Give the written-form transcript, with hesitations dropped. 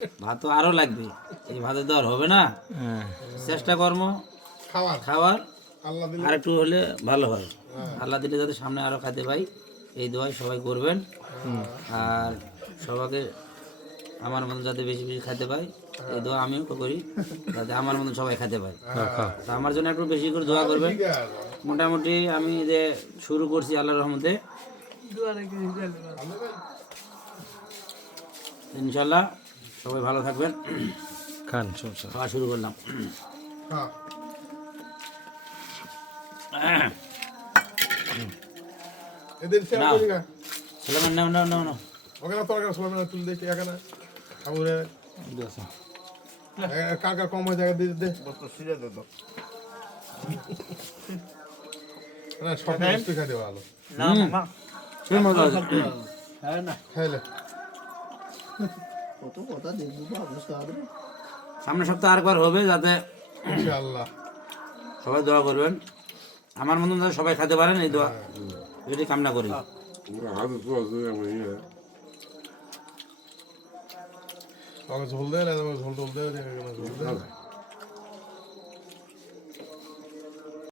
ভাত তো আরো লাগবে, এই ভাতে তো আর হবে না। চেষ্টা কর্ম খাওয়ার আর একটু হলে ভালো হয়। আল্লাহ দিলে যাতে সামনে আরো খাইতে পাই, এই দোয়াই সবাই করবেন। আর সবাইকে আমার মতন যাতে বেশি বেশি খাইতে পাই, এই দোয়া আমিও করি যাতে আমার মতন সবাই খাইতে পায়। তা আমার জন্য একটু বেশি করে দোয়া করবেন। মোটামুটি আমি যে শুরু করছি আল্লাহর রহমতে, ইনশাল্লাহ সবাই ভালো থাকবেন। খান খাওয়া শুরু করলাম। সুলেমান নাও নাও নাও নাও। ওখানে তরকারি সুলেমান তুল দেখি এখানে আবুরে কার কার কম হয়ে জায়গা দিয়ে দে সিজা দে তো না সব মিষ্টি খাইতে ভালো না মামা সেই মজা আছে। হ্যাঁ না খাইলে কত কথা দেখবো বা অবস্থা হবে সামনের সপ্তাহে আরেকবার হবে, যাতে ইনশাআল্লাহ সবাই দোয়া করবেন আমার মতন যাতে সবাই খেতে পারেন, এই দোয়া এটি কামনা করি। ঝোল দেয় ঝোল টোল দেয়